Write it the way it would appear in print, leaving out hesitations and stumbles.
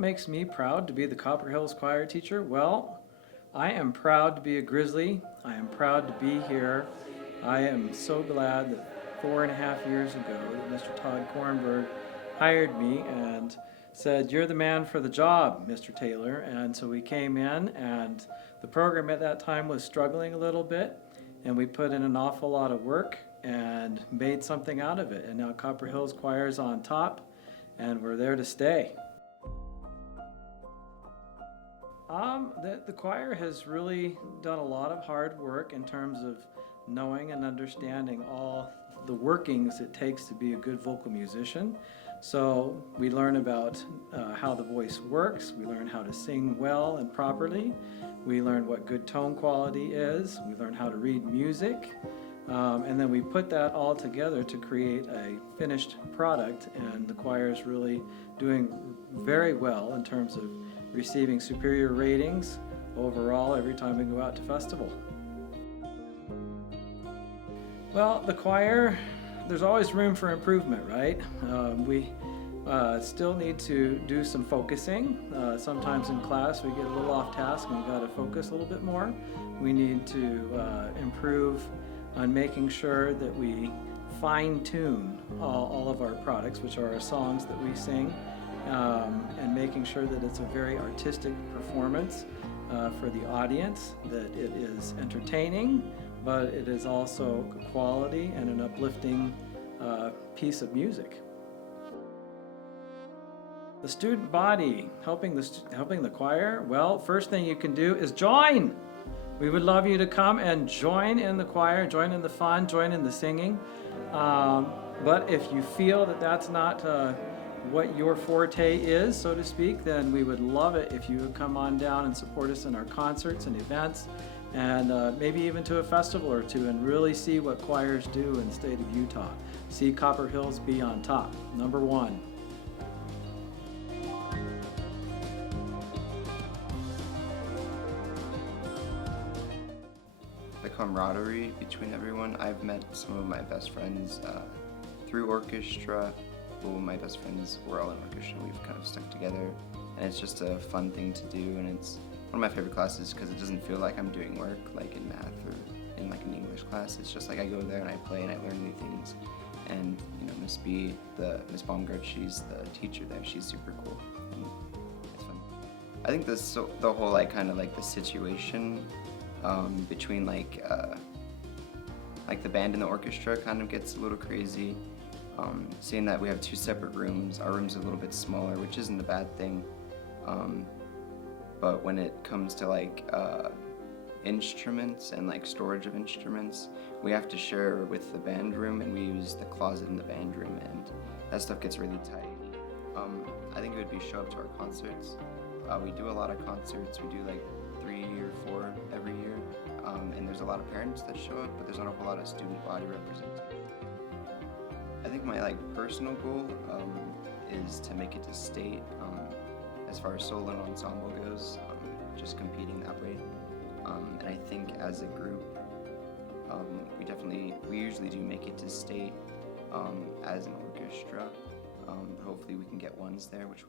what makes me proud to be the Copper Hills Choir teacher? Well, I am proud to be a Grizzly. I am proud to be here. I am so glad that 4.5 years ago that Mr. Todd Kornberg hired me and said, "You're the man for the job, Mr. Taylor." And so we came in, and the program at that time was struggling a little bit, and we put in an awful lot of work and made something out of it. And now Copper Hills Choir is on top, and we're there to stay. The choir has really done a lot of hard work in terms of knowing and understanding all the workings it takes to be a good vocal musician. So we learn about how the voice works, we learn how to sing well and properly, we learn what good tone quality is, we learn how to read music, and then we put that all together to create a finished product, and the choir is really doing very well in terms of receiving superior ratings overall every time we go out to festival. Well, the choir, there's always room for improvement, right? We still need to do some focusing. Sometimes in class we get a little off task and we've got to focus a little bit more. We need to improve on making sure that we fine-tune all of our products, which are our songs that we sing, and making sure that it's a very artistic performance for the audience, that it is entertaining, but it is also quality and an uplifting piece of music. The student body helping the choir, well, first thing you can do is join. We would love you to come and join in the choir, join in the fun, join in the singing. But if you feel that that's not what your forte is, so to speak, then we would love it if you would come on down and support us in our concerts and events, and maybe even to a festival or two, and really see what choirs do in the state of Utah. See Copper Hills be on top, number one. The camaraderie between everyone. I've met some of my best friends through orchestra. Well, my best friends were all in orchestra. We've kind of stuck together, and it's just a fun thing to do, and it's one of my favorite classes because it doesn't feel like I'm doing work like in math or in like an English class. It's just like I go there and I play and I learn new things. And you know, Miss Baumgart, she's the teacher there. She's super cool. And it's fun. I think the whole like kind of like the situation between like the band and the orchestra kind of gets a little crazy. Seeing that we have two separate rooms, our room's a little bit smaller, which isn't a bad thing. But when it comes to like instruments and like storage of instruments, we have to share with the band room, and we use the closet in the band room, and that stuff gets really tight. I think it would be show up to our concerts. We do a lot of concerts. We do like 3 or 4 every year, and there's a lot of parents that show up, but there's not a whole lot of student body representation. I think my like personal goal is to make it to state as far as solo and ensemble goes, just competing that way. And I think as a group, we usually do make it to state as an orchestra. Hopefully we can get ones there, which